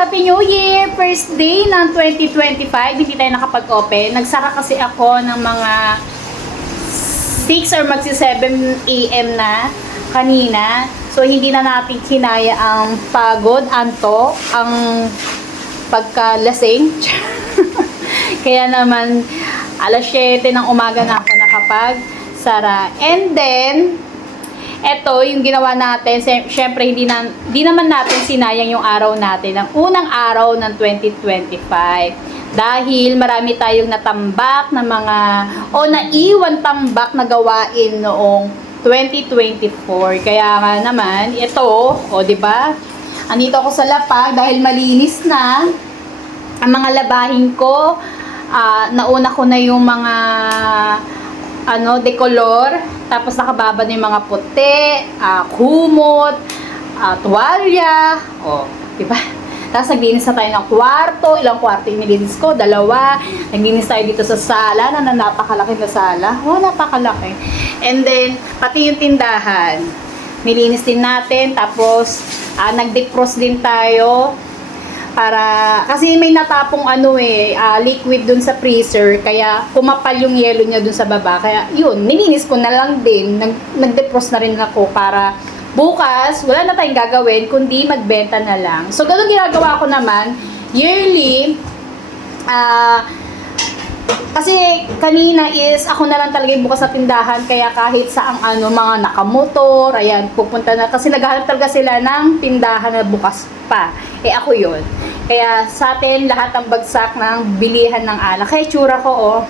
Happy New Year! First day ng 2025, hindi tayo nakapag-open. Nagsara kasi ako ng mga 6 or magsi 7 AM na kanina. So, hindi na natin kinaya ang pagod, anto, ang pagkalasing. Kaya naman, alas 7 ng umaga na ako nakapag-sara. And then, eto, yung ginawa natin, syempre hindi naman natin sinayang yung araw natin, ang unang araw ng 2025. Dahil marami tayong natambak na mga, o naiwan tambak na gawain noong 2024. Kaya nga naman, ito, o diba? Andito ako sa lapag dahil malinis na ang mga labahin ko. Nauna ko na yung mga decolor, tapos nakababa na yung mga puti, kumot, tuwalya, diba? Tapos naglinis na tayo ng kwarto, ilang kwarto yung nilinis ko, 2, naglinis tayo dito sa sala, na napakalaki na sala, napakalaki. And then, pati yung tindahan, nilinis din natin, tapos nag-defrost din tayo, para kasi may natapong liquid dun sa freezer, kaya kumapal yung yelo niya dun sa baba, kaya yun, nilinis ko na lang din, nag-defrost na rin ako para bukas wala na tayong gagawin kundi magbenta na lang. So ganun ginagawa ko naman yearly. Kasi kanina is ako na lang talaga yung bukas sa tindahan, kaya kahit sa mga nakamotor, ayan, pupunta na, kasi naghahanap talaga sila ng tindahan na bukas pa. Ako yun. Kaya sa atin, lahat ng bagsak ng bilihan ng alak. Kaya tsura ko,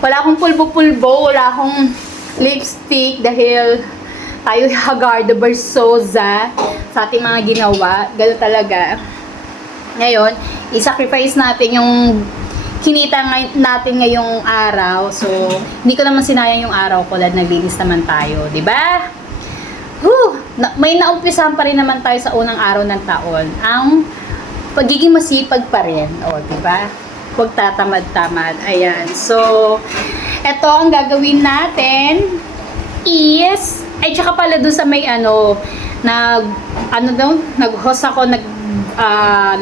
wala akong pulbo-pulbo, wala akong lipstick, dahil tayo Hagarda Bersosa sa ating mga ginawa. Ganun talaga. Ngayon, i-sacrifice natin yung kinita natin ngayong araw. So, hindi ko naman sinayang yung araw ko dahil naglinis naman tayo. Diba? May naumpisahan pa rin naman tayo sa unang araw ng taon. Ang pagiging masipag pa rin. Diba? Huwag tatamad-tamad. Ayan. So, eto ang gagawin natin is, tsaka pala doon sa may nag-host ako,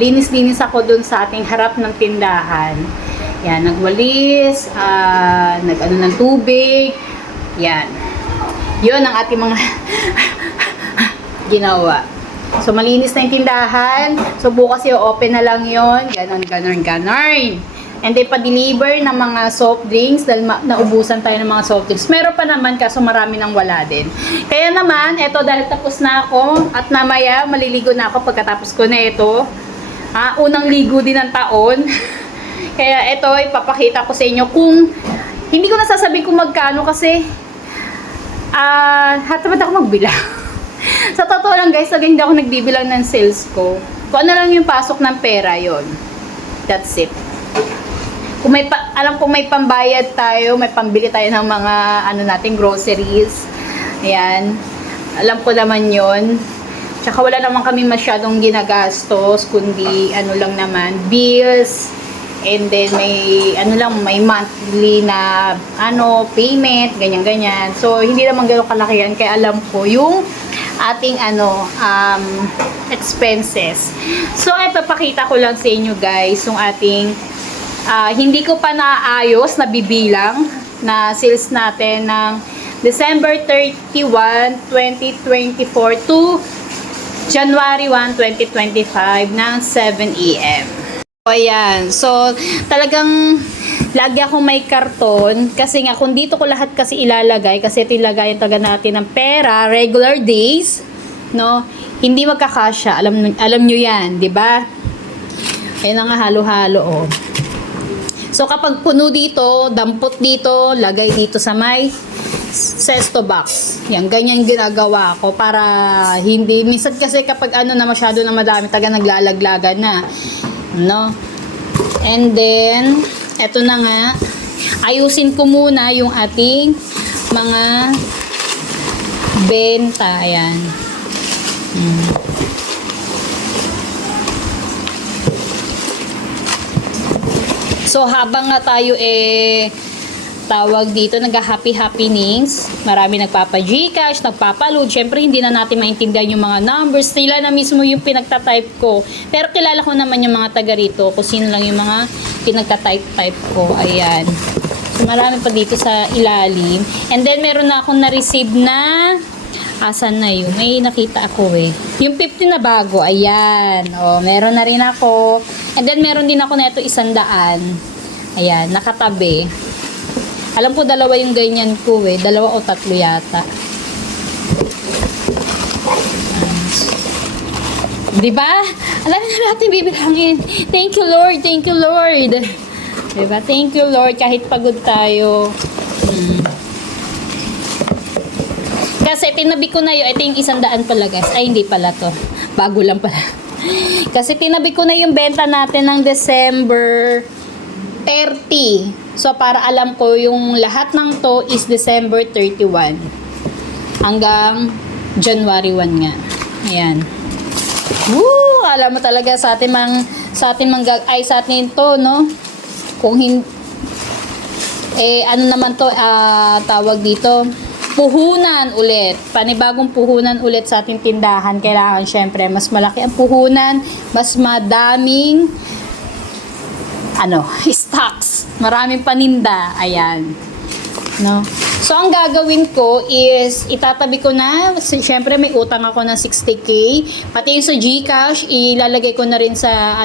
linis-linis ako doon sa ating harap ng tindahan. Yan, nagwalis, ng tubig. Yan. Yun ang ating mga ginawa. So, malinis na yung tindahan. So, bukas i-open na lang yon. Ganon. And then, pa-deliver ng mga soft drinks dahil naubusan tayo ng mga soft drinks. Meron pa naman, kaso marami nang wala din. Kaya naman, eto, dahil tapos na ako at namaya, maliligo na ako pagkatapos ko na ito. Unang ligo din ng taon. Kaya ito, ipapakita ko sa inyo kung, hindi ko nasasabihin kung magkano kasi, tamad ako magbilang. Sa totoo lang guys, hindi ako nagbibilang ng sales ko. Kung ano lang yung pasok ng pera, yon. That's it. Kung alam kong may pambayad tayo, may pambili tayo ng mga nating groceries. Ayan. Alam ko naman yon. Tsaka wala naman kami masyadong ginagastos, kundi lang naman, bills. And then may monthly na payment, ganyan-ganyan. So hindi naman gano'ng kalakihan, kaya alam ko yung ating expenses. So ipapakita ko lang sa inyo guys yung ating hindi ko pa naayos na bibilang na sales natin ng December 31, 2024 to January 1, 2025 ng 7 AM. Ayan. So, talagang lagi akong may karton kasi nga kung dito ko lahat kasi ilalagay, kasi tilagayan talaga natin ng pera, regular days, no? Hindi magkakasya. Alam nyo yan, di ba? Ayan nga halo-halo, So, kapag puno dito, dampot dito, lagay dito sa may sesto box. Yan, ganyan ginagawa ko para hindi, minsan kasi kapag na masyado na madami, taga naglalaglagan na, no? And then, eto na nga, ayusin ko muna yung ating mga benta. Ayan. So, habang nga tayo tawag dito, nag-happy happenings. Marami nagpapa-Gcash, nagpapa-load. Syempre, hindi na natin maintindihan yung mga numbers. Sila na mismo yung pinagta-type ko. Pero kilala ko naman yung mga taga rito, kung sino lang yung mga pinagta-type ko. Ayan. So, marami pa dito sa ilalim. And then, meron na akong na-receive na, asan na yun? May nakita ako eh. Yung 50 na bago, ayan. O, meron na rin ako. And then, meron din ako na ito 100. Ayan, nakatabi. Alam ko dalawa yung ganyan ko eh. 2 o 3 yata. Diba? Alam na natin bibilangin. Thank you Lord, thank you Lord. Diba? Thank you Lord kahit pagod tayo. Kasi tinabi ko na yun. Ito yung 100 pala guys. Ay hindi pala to. Bago lang pala. Kasi tinabi ko na yung benta natin ng December 30. So, para alam ko, yung lahat ng to is December 31. Hanggang January 1 nga. Ayan. Woo! Alam mo talaga sa atin sa atin to, no? Kung hindi, ano naman to, tawag dito, puhunan ulit. Panibagong puhunan ulit sa ating tindahan. Kailangan, syempre, mas malaki ang puhunan, mas madaming stocks. Maraming paninda. Ayan. No? So, ang gagawin ko is, itatabi ko na, syempre may utang ako ng 60k. Pati yung sa Gcash, ilalagay ko na rin sa,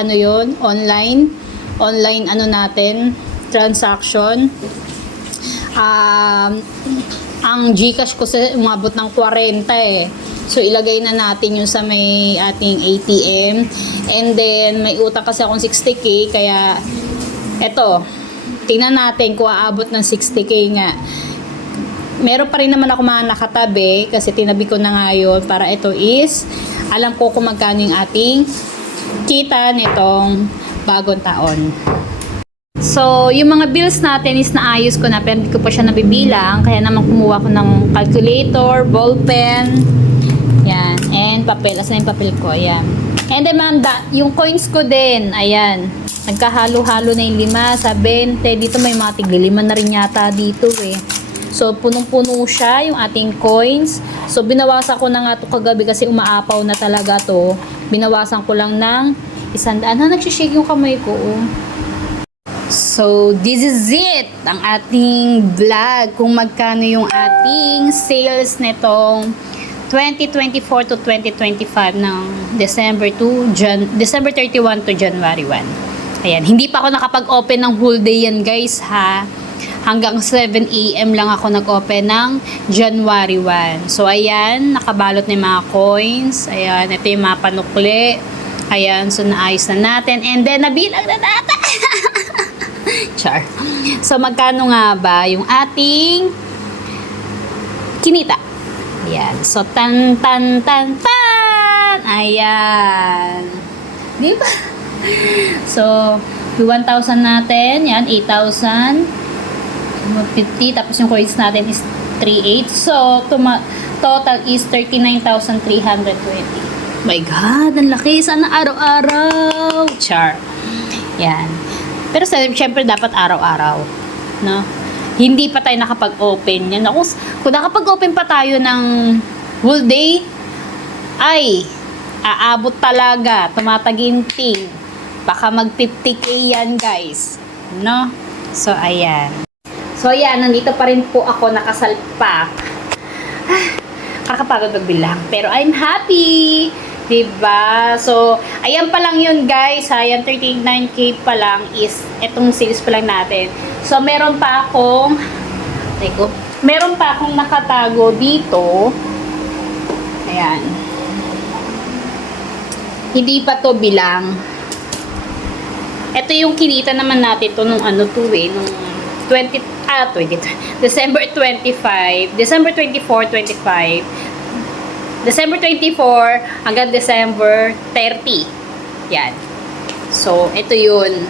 online. Online, natin, transaction. Ang Gcash ko umabot ng 40 eh. So, ilagay na natin yung sa may ating ATM. And then, may utang kasi akong 60k, kaya eto, tingnan natin kung aabot ng 60k nga. Meron pa rin naman ako mga nakatabi kasi tinabi ko na nga yun para ito is alam ko kung magkano yung ating kita nitong bagong taon. So, yung mga bills natin is naayos ko na pero hindi ko pa siya nabibilang. Kaya naman kumuha ko ng calculator, ballpen, yan, and papel. Asan yung papel ko? Ayan. And then, yung coins ko din, ayan. Nagkahalo-halo na yung 5 sa 20. Dito may mga tigli-5 na rin yata dito eh. So, punong-puno siya yung ating coins. So, binawasan ko na nga ito kagabi kasi umaapaw na talaga to. Binawasan ko lang ng 100. Nagsishake yung kamay ko. Oh. So, this is it. Ang ating vlog. Kung magkano yung ating sales nitong 2024 to 2025 ng December 31 to January 1. Ayan, hindi pa ako nakapag-open ng whole day yan guys ha. Hanggang 7 AM lang ako nag-open ng January 1. So ayan, nakabalot na yung mga coins. Ayan, ito yung mga panukli. Ayan, so naayos na natin. And then, nabilang na natin. Char. So magkano nga ba yung ating kinita? Ayan, so tan. Ayan. Di ba? So, yung 1,000 natin, yan, 8,000, 50, tapos yung coins natin is 3,800. So, total is 39,320. My God, ang laki. Sana araw-araw. Char. Yan. Pero syempre, dapat araw-araw. No? Hindi pa tayo nakapag-open. Yan. Kung nakapag-open pa tayo ng whole day, ay, aabot talaga. Tumataginting. Baka mag 50k yan guys. No? So, ayan. So, ayan. Nandito pa rin po ako nakasalpak. Kakapagod magbilang. Pero I'm happy. Diba? So, ayan pa lang yun guys. Ayan, 39k pa lang is etong sales pa lang natin. So, meron pa akong nakatago dito. Ayan. Hindi pa to bilang. Ito yung kinita naman natin to nung nung December 25, December 24, 25, December 24 hanggang December 30. Yan. So, ito yun.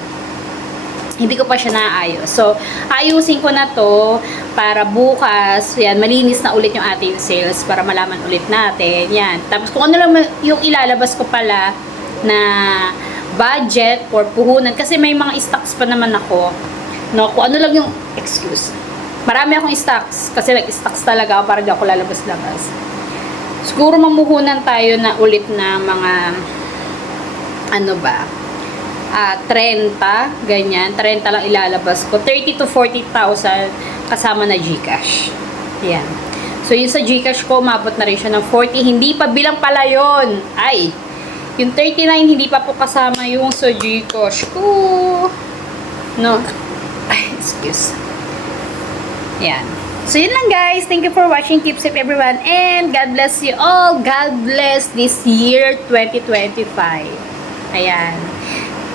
Hindi ko pa siya naayos. So, ayusin ko na to para bukas, yan, malinis na ulit yung ating sales para malaman ulit natin. Yan. Tapos, kung ano lang yung ilalabas ko pala na budget for puhunan kasi may mga stocks pa naman ako, no, kung ano lang yung Marami akong stocks kasi nag-stocks talaga ako para di ako lalabas-labas. Siguro mamuhunan tayo na ulit na mga ano ba? 30, ganyan. 30 lang ilalabas ko. 30 to 40,000 kasama na GCash. Yan. So, yung sa GCash ko, umabot na rin siya ng 40. Hindi pa bilang pala yun. Ay, yung 39, hindi pa po kasama yung sa GCash ko. No. Ay, excuse. Yan. So, yun lang guys. Thank you for watching. Keep safe everyone. And God bless you all. God bless this year 2025. Ayan.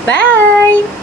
Bye!